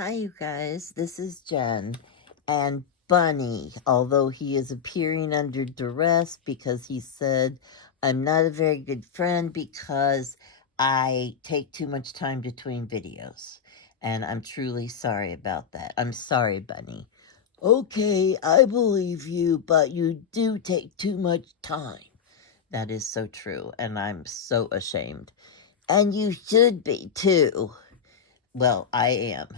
Hi, you guys. This is Jen. And Bunny, although he is appearing under duress because he said, I'm not a very good friend because I take too much time between videos. And I'm truly sorry about that. I'm sorry, Bunny. Okay, I believe you, but you do take too much time. That is so true, and I'm so ashamed. And you should be, too. Well, I am.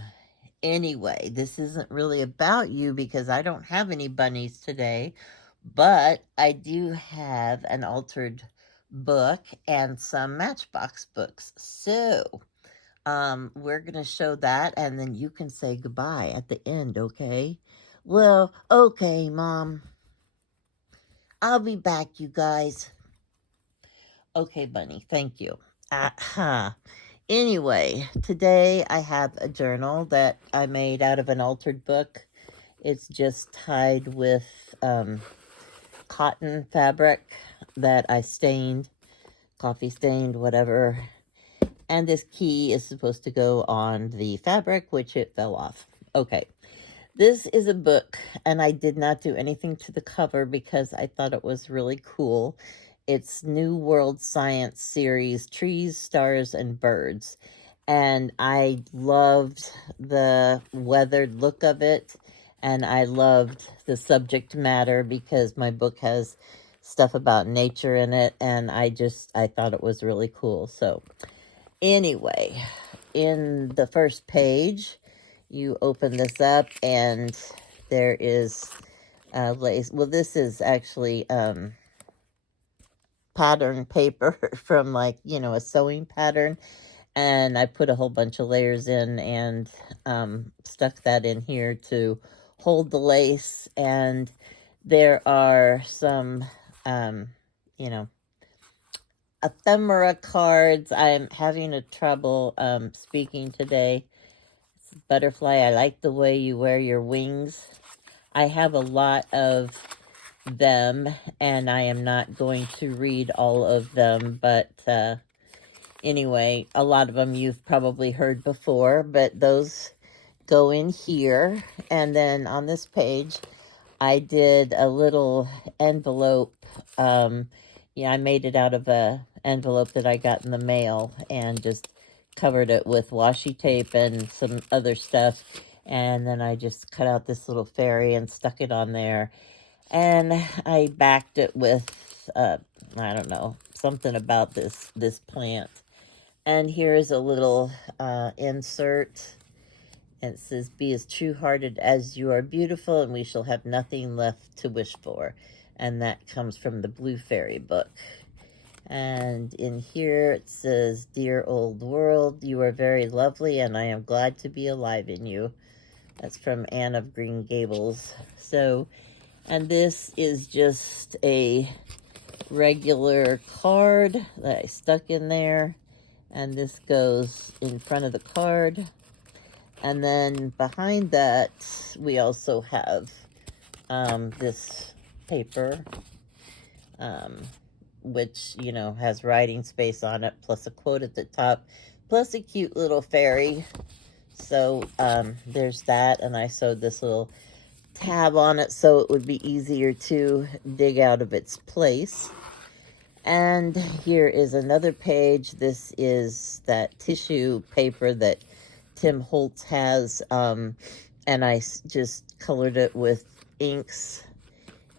Anyway, this isn't really about you because I don't have any bunnies today, but I do have an altered book and some Matchbox books. So, we're going to show that and then you can say goodbye at the end, okay? Well, okay, Mom. I'll be back, you guys. Okay, Bunny, thank you. Anyway, today I have a journal that I made out of an altered book. It's just tied with cotton fabric that I stained, coffee stained, whatever. And this key is supposed to go on the fabric, which it fell off. Okay, this is a book, and I did not do anything to the cover because I thought it was really cool. It's New World Science series, Trees, Stars, and Birds. And I loved the weathered look of it, and I loved the subject matter because my book has stuff about nature in it, and I thought it was really cool. So anyway, in the first page, you open this up, and there is lace. Well, this is actually pattern paper from, like, a sewing pattern. And I put a whole bunch of layers in and stuck that in here to hold the lace. And there are some, you know, ephemera cards. I'm having a trouble speaking today. Butterfly, I like the way you wear your wings. I have a lot of them, and I am not going to read all of them, but anyway, a lot of them you've probably heard before, but those go in here. And then on this page, I did a little envelope. I made it out of a envelope that I got in the mail and just covered it with washi tape and some other stuff. And then I just cut out this little fairy and stuck it on there. And I backed it with, I don't know, something about this plant. And here's a little insert. And it says, be as true-hearted as you are beautiful, and we shall have nothing left to wish for. And that comes from the Blue Fairy book. And in here it says, dear old world, you are very lovely, and I am glad to be alive in you. That's from Anne of Green Gables. So, and this is just a regular card that I stuck in there. And this goes in front of the card. And then behind that, we also have this paper, which, has writing space on it, plus a quote at the top, plus a cute little fairy. So there's that, and I sewed this little tab on it so it would be easier to dig out of its place. And here is another page. This is that tissue paper that Tim Holtz has, and I just colored it with inks.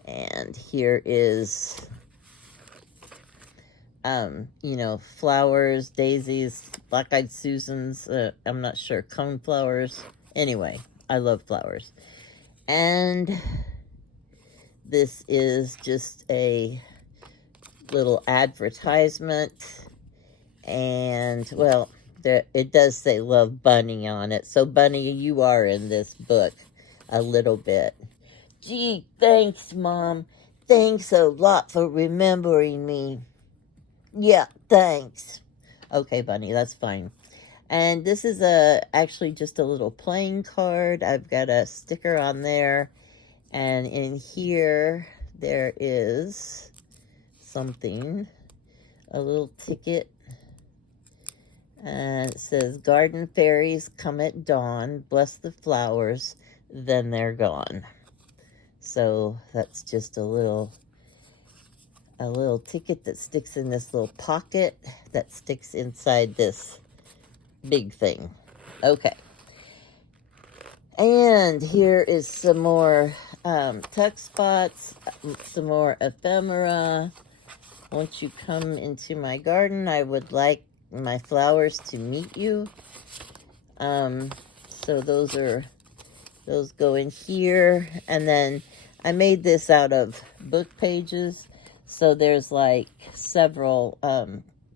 And here is, flowers, daisies, black-eyed Susans, I'm not sure, coneflowers. Anyway, I love flowers. And this is just a little advertisement. And, well, it does say Love Bunny on it. So, Bunny, you are in this book a little bit. Gee, thanks, Mom. Thanks a lot for remembering me. Yeah, thanks. Okay, Bunny, that's fine. And this is actually just a little playing card. I've got a sticker on there. And in here, there is something, a little ticket. And it says, garden fairies come at dawn, bless the flowers, then they're gone. So that's just a little ticket that sticks in this little pocket that sticks inside this big thing. Okay. And here is some more tuck spots, some more ephemera. Once you come into my garden, I would like my flowers to meet you. So those go in here. And then I made this out of book pages. So there's like several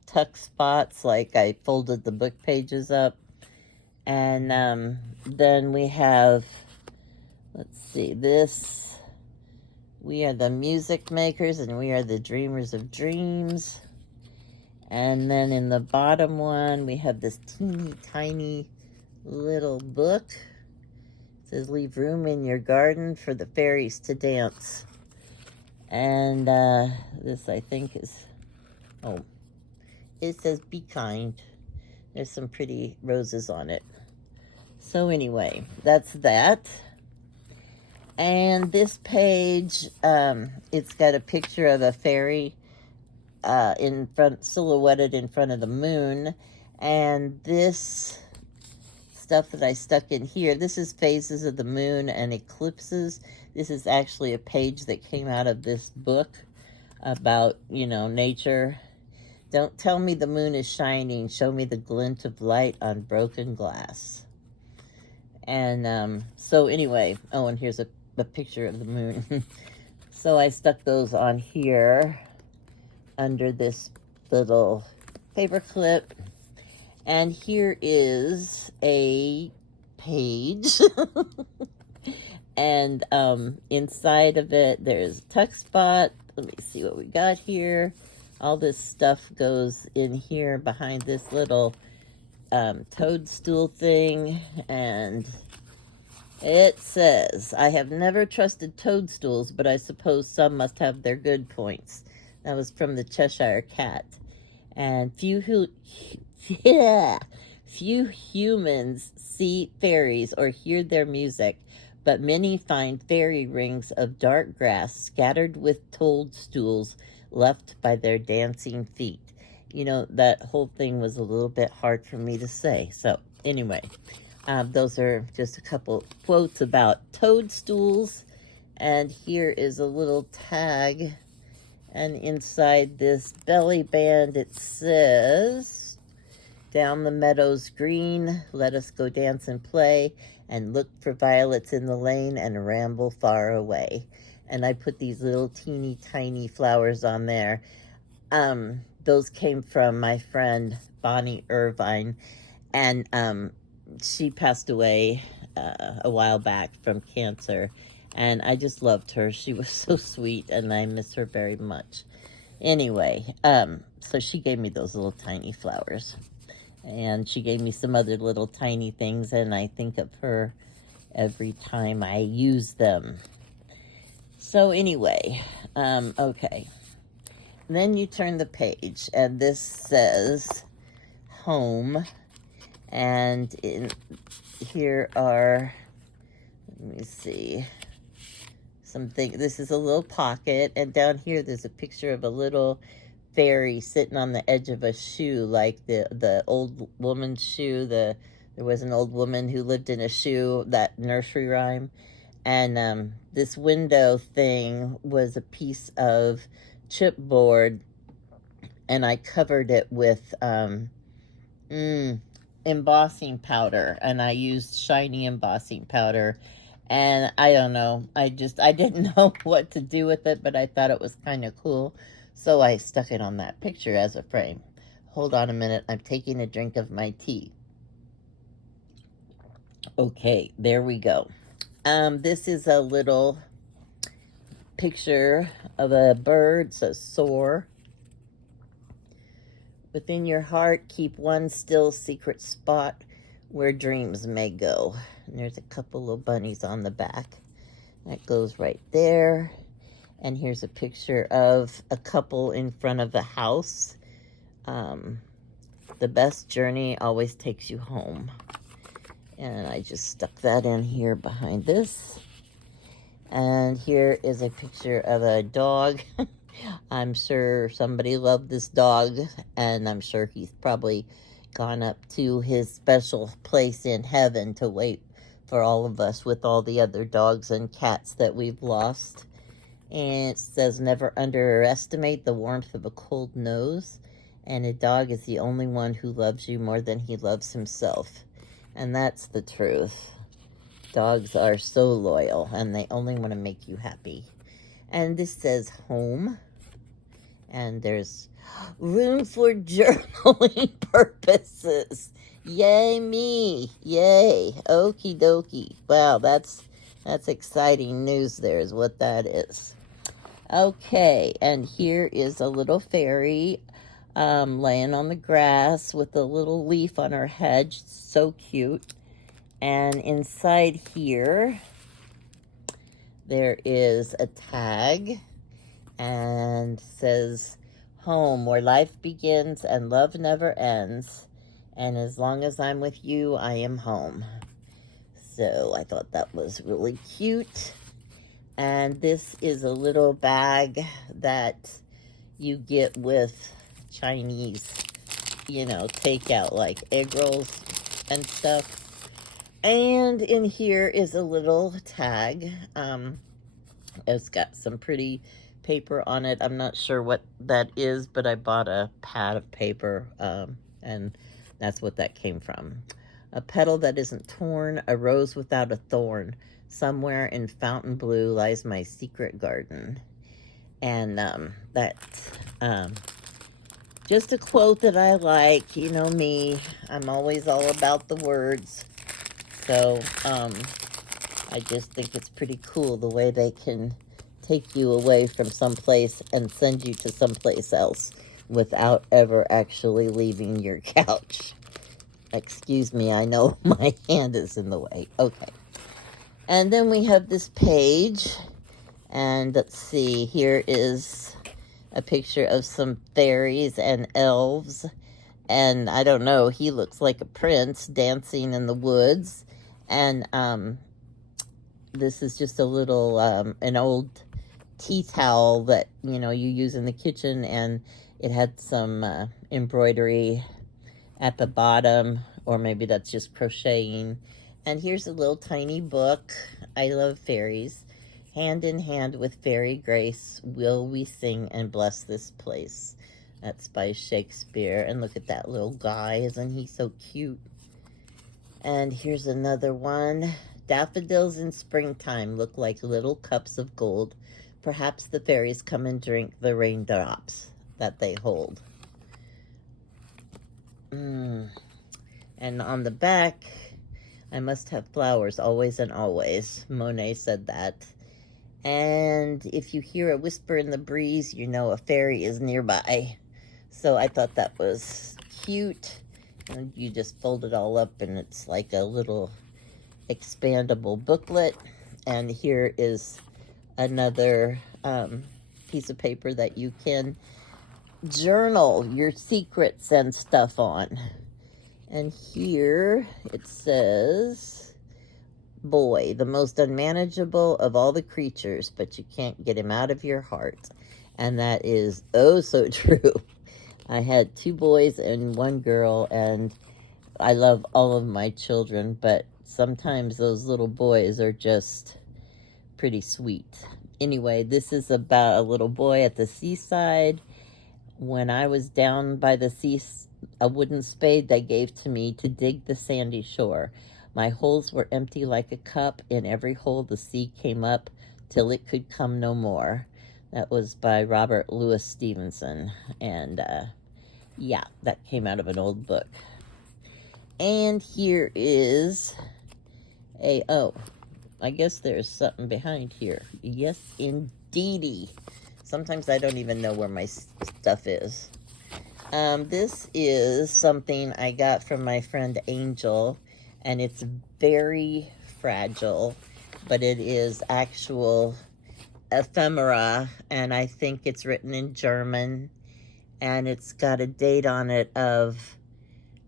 tuck spots, like I folded the book pages up. And then we have, let's see, this, we are the music makers and we are the dreamers of dreams. And then in the bottom one, we have this teeny tiny little book. It says, leave room in your garden for the fairies to dance. And this, I think, is, oh, it says, be kind. There's some pretty roses on it. So anyway, that's that. And this page, it's got a picture of a fairy in front, silhouetted in front of the moon. And this stuff that I stuck in here, this is phases of the moon and eclipses. This is actually a page that came out of this book about, nature. Don't tell me the moon is shining. Show me the glint of light on broken glass. And so anyway, oh, and here's a picture of the moon. So I stuck those on here under this little paper clip. And here is a page. And inside of it, there's a tuck spot. Let me see what we got here. All this stuff goes in here behind this little toadstool thing. And it says, I have never trusted toadstools, but I suppose some must have their good points. That was from the Cheshire Cat. And few humans see fairies or hear their music, but many find fairy rings of dark grass scattered with toadstools left by their dancing feet. That whole thing was a little bit hard for me to say. So anyway, those are just a couple quotes about toadstools. And here is a little tag. And inside this belly band, it says, down the meadows green, let us go dance and play, and look for violets in the lane and ramble far away. And I put these little teeny tiny flowers on there. Those came from my friend Bonnie Irvine, and she passed away a while back from cancer. And I just loved her. She was so sweet, and I miss her very much. Anyway, so she gave me those little tiny flowers. And she gave me some other little tiny things, and I think of her every time I use them. So anyway, okay. Then you turn the page, and this says home. And here are, let me see, something. This is a little pocket, and down here there's a picture of a little fairy sitting on the edge of a shoe, like the old woman's shoe. There was an old woman who lived in a shoe, that nursery rhyme. And this window thing was a piece of chipboard, and I covered it with embossing powder, and I used shiny embossing powder. And I don't know, I didn't know what to do with it, but I thought it was kind of cool, so I stuck it on that picture as a frame. Hold on a minute, I'm taking a drink of my tea. Okay, there we go. This is a little picture of a bird, so soar. Within your heart, keep one still secret spot where dreams may go. And there's a couple little bunnies on the back. That goes right there. And here's a picture of a couple in front of a house. The best journey always takes you home. And I just stuck that in here behind this. And here is a picture of a dog. I'm sure somebody loved this dog, and I'm sure he's probably gone up to his special place in heaven to wait for all of us with all the other dogs and cats that we've lost. And it says, never underestimate the warmth of a cold nose, and a dog is the only one who loves you more than he loves himself. And that's the truth. Dogs are so loyal, and they only want to make you happy. And this says home, and there's room for journaling purposes. Yay me. Yay. Okie dokie. Wow, that's exciting news there is what that is. Okay, and here is a little fairy laying on the grass with a little leaf on her head. So cute. And inside here, there is a tag and says, home, where life begins and love never ends. And as long as I'm with you, I am home. So I thought that was really cute. And this is a little bag that you get with Chinese, takeout, like egg rolls and stuff. And in here is a little tag. It's got some pretty paper on it. I'm not sure what that is, but I bought a pad of paper, and that's what that came from. A petal that isn't torn, a rose without a thorn. Somewhere in fountain blue lies my secret garden. And that's just a quote that I like. You know me, I'm always all about the words. So I just think it's pretty cool the way they can take you away from someplace and send you to someplace else without ever actually leaving your couch. Excuse me, I know my hand is in the way. Okay. And then we have this page. And let's see, here is a picture of some fairies and elves. And I don't know, he looks like a prince dancing in the woods. And this is just a little, an old tea towel that, you use in the kitchen. And it had some embroidery at the bottom, or maybe that's just crocheting. And here's a little tiny book. I love fairies. Hand in hand with fairy grace will we sing and bless this place. That's by Shakespeare. And look at that little guy. Isn't he so cute? And here's another one. Daffodils in springtime look like little cups of gold. Perhaps the fairies come and drink the raindrops that they hold. And on the back, I must have flowers always and always. Monet said that. And if you hear a whisper in the breeze, you know a fairy is nearby. So I thought that was cute. And you just fold it all up, and it's like a little expandable booklet. And here is another piece of paper that you can journal your secrets and stuff on. And here it says, boy, the most unmanageable of all the creatures, but you can't get him out of your heart. And that is oh so true. I had 2 boys and 1 girl, and I love all of my children, but sometimes those little boys are just pretty sweet. Anyway, this is about a little boy at the seaside. When I was down by the sea, a wooden spade they gave to me to dig the sandy shore. My holes were empty like a cup. In every hole the sea came up till it could come no more. That was by Robert Louis Stevenson. And yeah, that came out of an old book. And here is I guess there's something behind here. Yes, indeedy. Sometimes I don't even know where my stuff is. This is something I got from my friend Angel, and it's very fragile, but it is actual ephemera, and I think it's written in German, and it's got a date on it of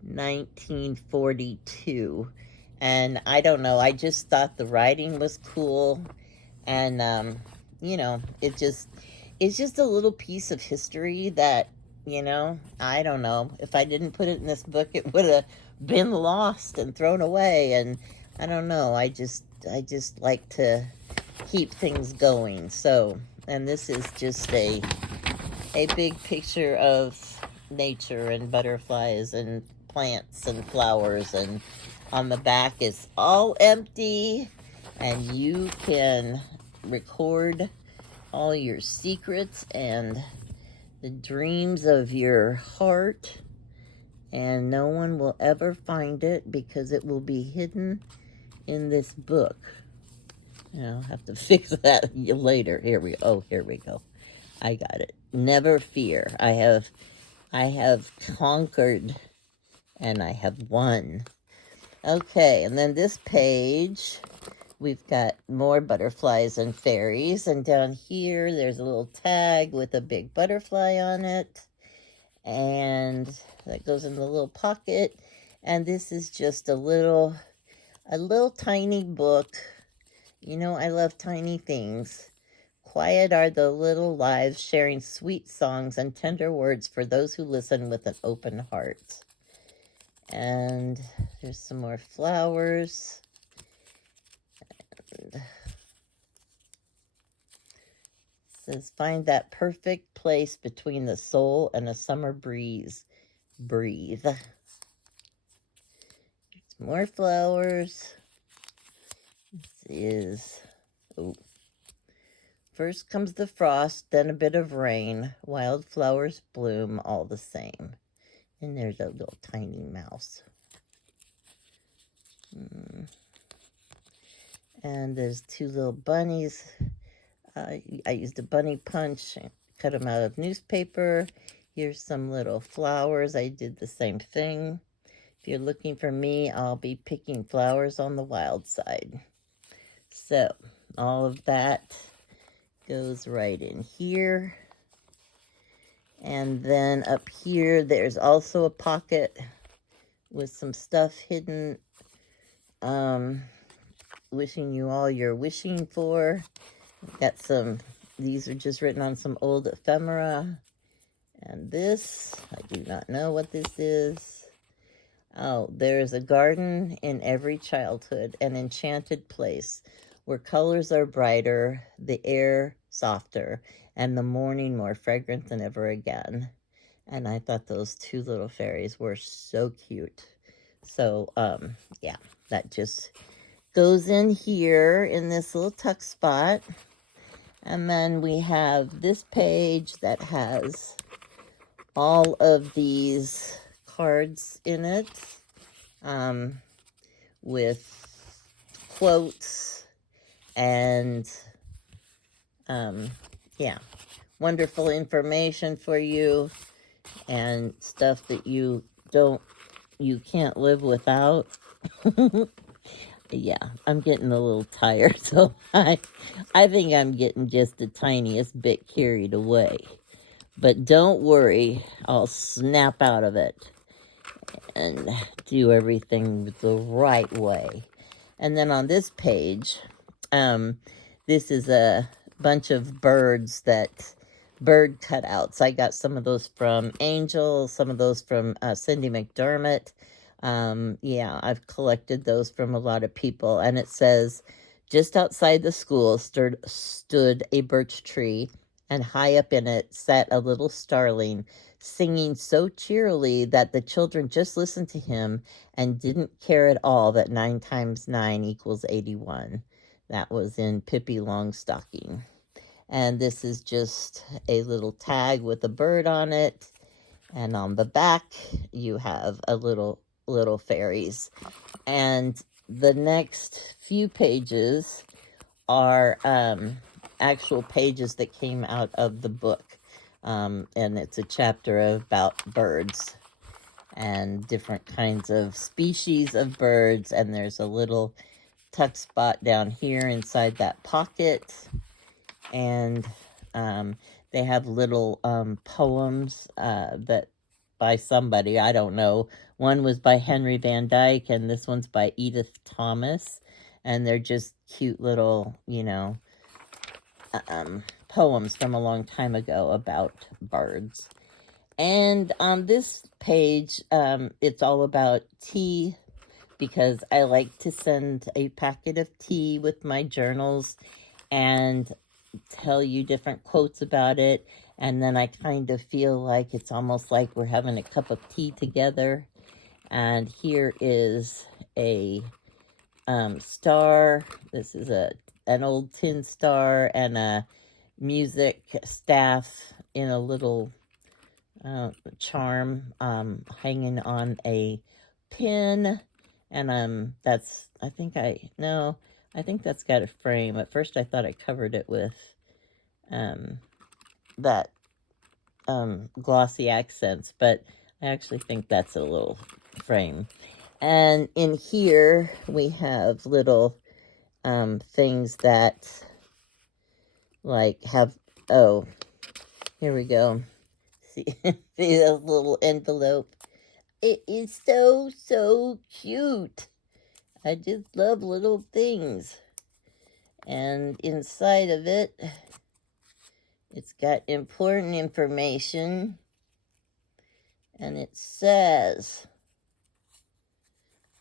1942. And I don't know, I just thought the writing was cool. And, you know, it's just a little piece of history that, you know, I don't know. If I didn't put it in this book, it would have been lost and thrown away. And I don't know. I just like to keep things going. So, and this is just a big picture of nature and butterflies and plants and flowers, and on the back is all empty, and you can record all your secrets and the dreams of your heart, and no one will ever find it because it will be hidden in this book. I'll have to fix that later. Here we go. I got it. Never fear. I have conquered and I have won. Okay, and then this page, we've got more butterflies and fairies. And down here, there's a little tag with a big butterfly on it. And that goes in the little pocket. And this is just a little tiny book. You know, I love tiny things. Quiet are the little lives, sharing sweet songs and tender words for those who listen with an open heart. And there's some more flowers. And it says, find that perfect place between the soul and a summer breeze. Breathe. There's more flowers. This is, first comes the frost, then a bit of rain. Wildflowers bloom all the same. And there's a little tiny mouse. And there's two little bunnies. I used a bunny punch, cut them out of newspaper. Here's some little flowers. I did the same thing. If you're looking for me, I'll be picking flowers on the wild side. So, all of that goes right in here. And then up here, there's also a pocket with some stuff hidden. Wishing you all you're wishing for. Got some, these are just written on some old ephemera. And this, I do not know what this is. Oh, there's a garden in every childhood, an enchanted place where colors are brighter, the air softer, and the morning more fragrant than ever again. And I thought those two little fairies were so cute. So, yeah, that just goes in here in this little tuck spot. And then we have this page that has all of these cards in it, with quotes and, yeah, wonderful information for you and stuff that you can't live without. Yeah, I'm getting a little tired, so I think I'm getting just the tiniest bit carried away. But don't worry, I'll snap out of it and do everything the right way. And then on this page, this is a bunch of bird cutouts. I got some of those from Angel, some of those from Cindy McDermott. Yeah, I've collected those from a lot of people. And it says, just outside the school stood a birch tree, and high up in it sat a little starling, singing so cheerily that the children just listened to him and didn't care at all that 9 times 9 equals 81. That was in Pippi Longstocking. And this is just a little tag with a bird on it. And on the back, you have a little fairies. And the next few pages are actual pages that came out of the book. And it's a chapter about birds and different kinds of species of birds. And there's a little tuck spot down here inside that pocket. And they have little poems that by somebody, I don't know One was by Henry Van Dyke, and this one's by Edith Thomas. And they're just cute little, you know, poems from a long time ago about birds. And on this page, it's all about tea, because I like to send a packet of tea with my journals and tell you different quotes about it. And then I kind of feel like it's almost like we're having a cup of tea together. And here is a star. This is an old tin star and a music staff in a little charm hanging on a pin. And that's, I think that's got a frame. At first I thought I covered it with that glossy accents, but I actually think that's a little frame. And in here we have little things that like have, oh, here we go. See, see that little envelope? It is so, so cute. I just love little things. And inside of it, it's got important information. And it says,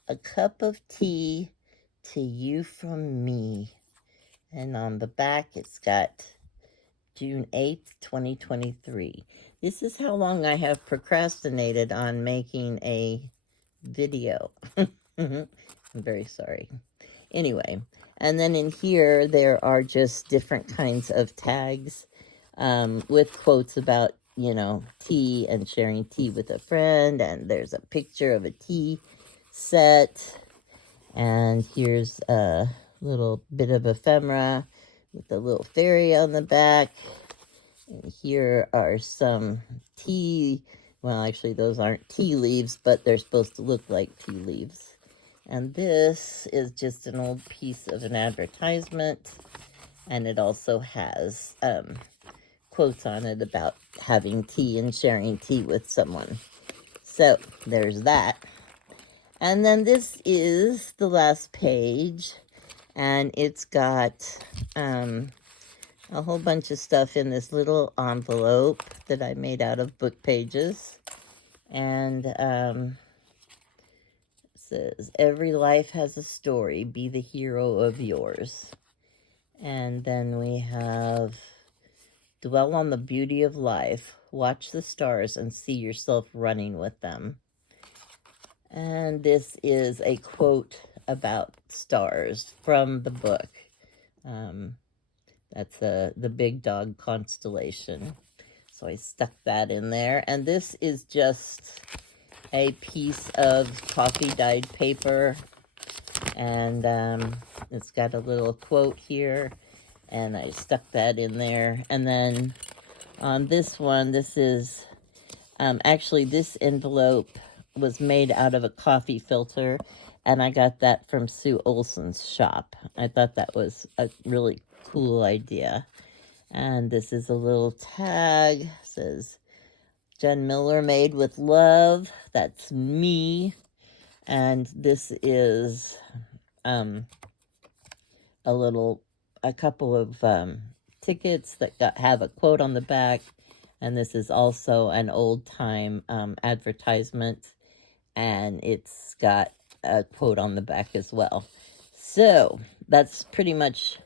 "A cup of tea to you from me." And on the back, it's got June 8th, 2023. This is how long I have procrastinated on making a video. I'm very sorry. Anyway, and then in here, there are just different kinds of tags with quotes about, you know, tea and sharing tea with a friend. And there's a picture of a tea set. And here's a little bit of ephemera with a little fairy on the back. And here are some tea. Well, actually, those aren't tea leaves, but they're supposed to look like tea leaves. And this is just an old piece of an advertisement. And it also has quotes on it about having tea and sharing tea with someone. So there's that. And then this is the last page. And it's got a whole bunch of stuff in this little envelope that I made out of book pages. And it says, "Every life has a story. Be the hero of yours." And then we have, "Dwell on the beauty of life. Watch the stars and see yourself running with them." And this is a quote about stars from the book. That's the Big Dog constellation. So I stuck that in there. And this is just a piece of coffee dyed paper. And it's got a little quote here. And I stuck that in there. And then on this one, this is, actually this envelope was made out of a coffee filter. And I got that from Sue Olson's shop. I thought that was a really cool idea. And this is a little tag. It says, "Jen Miller made with love." That's me. And this is a couple of tickets that have a quote on the back. And this is also an old time advertisement. And it's got a quote on the back as well. So that's pretty much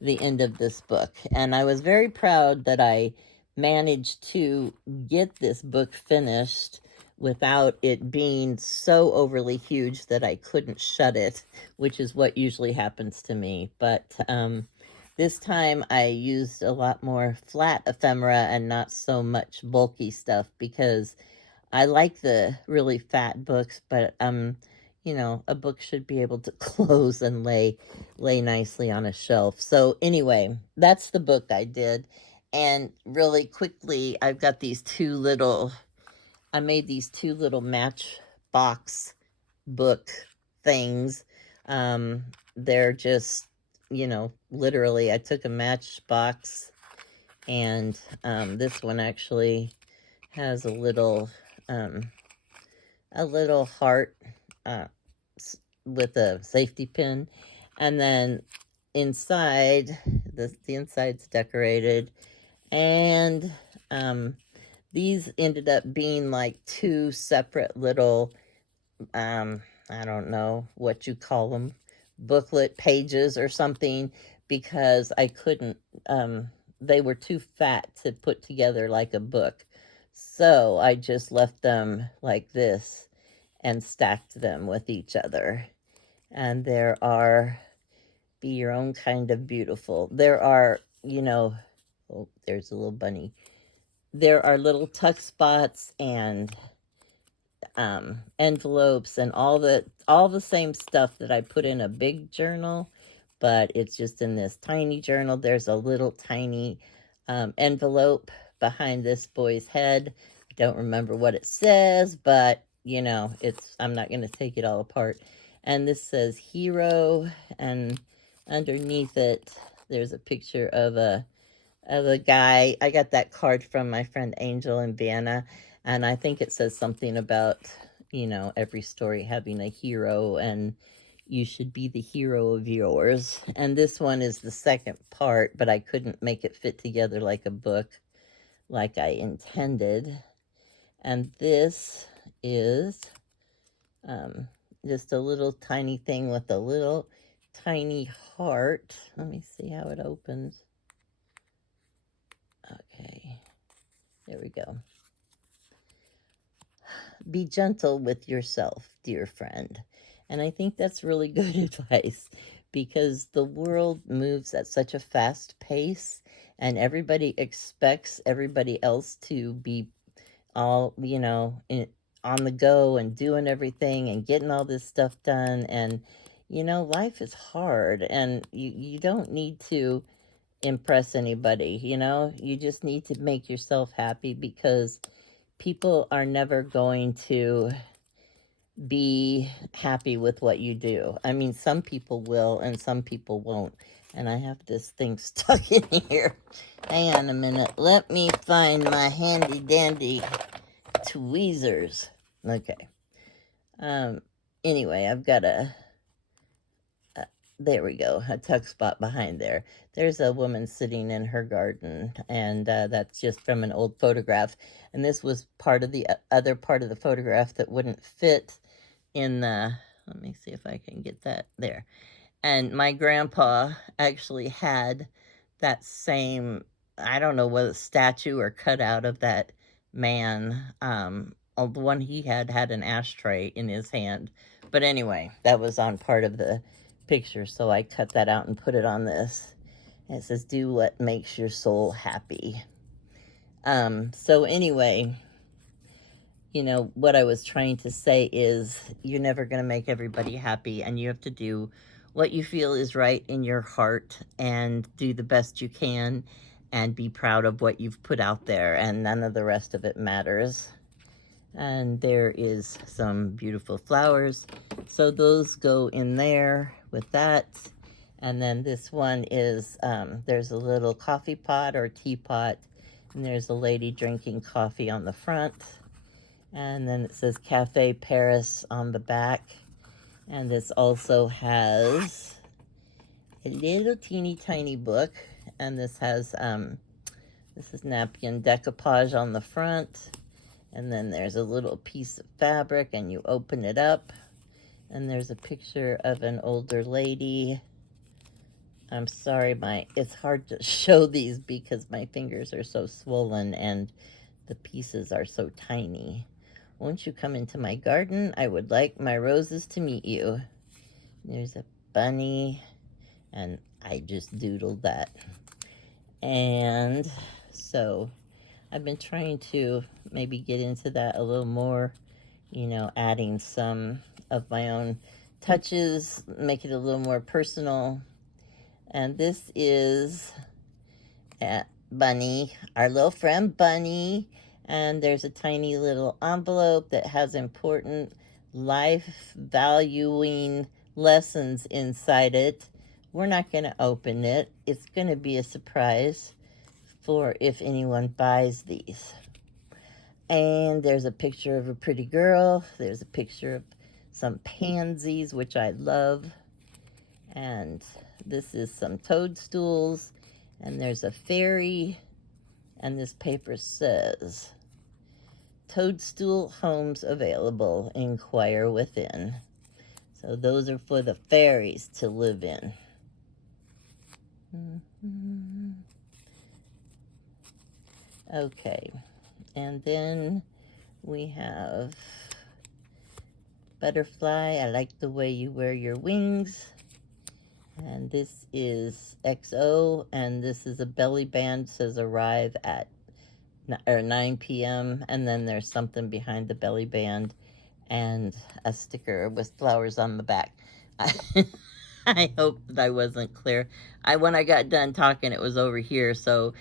the end of this book. And I was very proud that I managed to get this book finished without it being so overly huge that I couldn't shut it, which is what usually happens to me. But this time I used a lot more flat ephemera and not so much bulky stuff, because I like the really fat books, but you know, a book should be able to close and lay nicely on a shelf. So anyway, that's the book I did. And really quickly, I've got these I made these two little Matchbox book things. They're just, you know, literally, I took a Matchbox, and this one actually has a little a little heart uh, with a safety pin. And then inside, the inside's decorated. And these ended up being like two separate little, I don't know what you call them, booklet pages or something, because I couldn't, they were too fat to put together like a book. So I just left them like this and stacked them with each other. And there are, be your own kind of beautiful. There are, oh, there's a little bunny. There are little tuck spots and envelopes and all the same stuff that I put in a big journal, but it's just in this tiny journal. There's a little tiny envelope behind this boy's head. I don't remember what it says, but I'm not going to take it all apart. And this says hero, and underneath it there's a picture of a guy. I got that card from my friend Angel in Vienna, and I think it says something about, every story having a hero, and you should be the hero of yours. And this one is the second part, but I couldn't make it fit together like a book like I intended. And this is just a little tiny thing with a little tiny heart. Let me see how it opens. Okay, there we go. Be gentle with yourself, dear friend. And I think that's really good advice, because the world moves at such a fast pace, and everybody expects everybody else to be all, on the go and doing everything and getting all this stuff done. And, life is hard, and you don't need to impress anybody, you just need to make yourself happy, because people are never going to be happy with what you do. I mean, some people will and some people won't. And I have this thing stuck in here. Hang on a minute. Let me find my handy dandy tweezers. Okay. Anyway, I've got there we go, a tuck spot behind there. There's a woman sitting in her garden, and that's just from an old photograph. And this was part of the other part of the photograph that wouldn't fit in the, let me see if I can get that there. And my grandpa actually had that same, I don't know whether statue or cutout of that man. The one he had an ashtray in his hand. But anyway, that was on part of the picture, so I cut that out and put it on this. And it says, do what makes your soul happy. So anyway, what I was trying to say is, you're never going to make everybody happy, and you have to do what you feel is right in your heart and do the best you can and be proud of what you've put out there, and none of the rest of it matters. And there is some beautiful flowers, so those go in there with that. And then this one is, there's a little coffee pot or teapot, and there's a lady drinking coffee on the front. And then it says Cafe Paris on the back. And this also has a little teeny tiny book. And this has, this is napkin decoupage on the front. And then there's a little piece of fabric, and you open it up. And there's a picture of an older lady. I'm sorry, it's hard to show these because my fingers are so swollen and the pieces are so tiny. Won't you come into my garden? I would like my roses to meet you. There's a bunny, and I just doodled that. And so I've been trying to maybe get into that a little more, adding some of my own touches, make it a little more personal. And this is Bunny, our little friend Bunny. And there's a tiny little envelope that has important life valuing lessons inside it. We're not going to open it. It's going to be a surprise for if anyone buys these. And there's a picture of a pretty girl. There's a picture of some pansies, which I love. And this is some toadstools. And there's a fairy. And this paper says, toadstool homes available, inquire within. So those are for the fairies to live in. Okay, and then we have butterfly, I like the way you wear your wings. And this is XO, and this is a belly band, says arrive at 9 p.m. And then there's something behind the belly band and a sticker with flowers on the back. I hope that I wasn't clear. When I got done talking, it was over here, so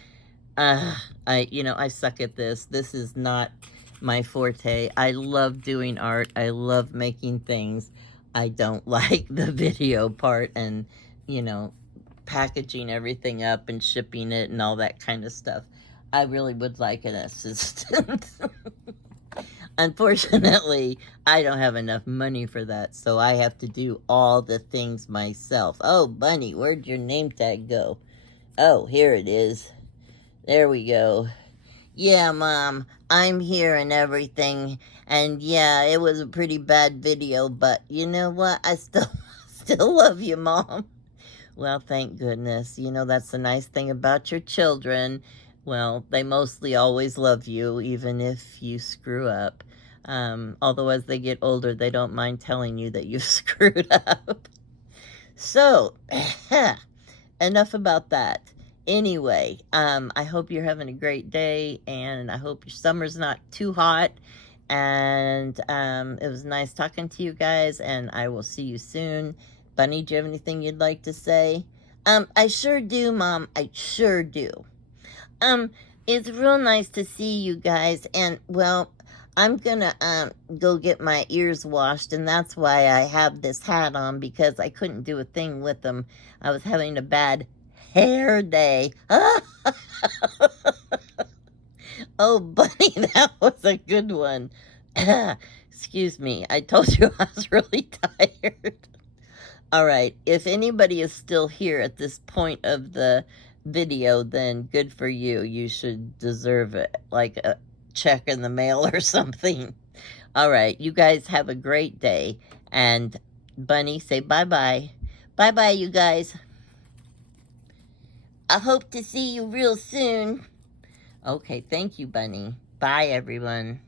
I suck at this. This is not my forte. I love doing art. I love making things. I don't like the video part and, packaging everything up and shipping it and all that kind of stuff. I really would like an assistant. Unfortunately, I don't have enough money for that, so I have to do all the things myself. Oh, Bunny, where'd your name tag go? Oh, here it is. There we go. Yeah, Mom, I'm here and everything. And yeah, it was a pretty bad video, but you know what? I still love you, Mom. Well, thank goodness. That's the nice thing about your children. Well, they mostly always love you, even if you screw up. Although as they get older, they don't mind telling you that you've screwed up. So, enough about that. Anyway, I hope you're having a great day, and I hope your summer's not too hot. And it was nice talking to you guys, and I will see you soon. Bunny, do you have anything you'd like to say? I sure do, Mom. I sure do. It's real nice to see you guys, and, well, I'm gonna, go get my ears washed, and that's why I have this hat on, because I couldn't do a thing with them. I was having a bad hair day. Oh, Bunny, that was a good one. Excuse me, I told you I was really tired. All right, if anybody is still here at this point of the video, then good for you. You should deserve it, like a check in the mail or something. All right, you guys have a great day. And Bunny, say bye-bye. Bye-bye, you guys. I hope to see you real soon. Okay, thank you, Bunny. Bye, everyone.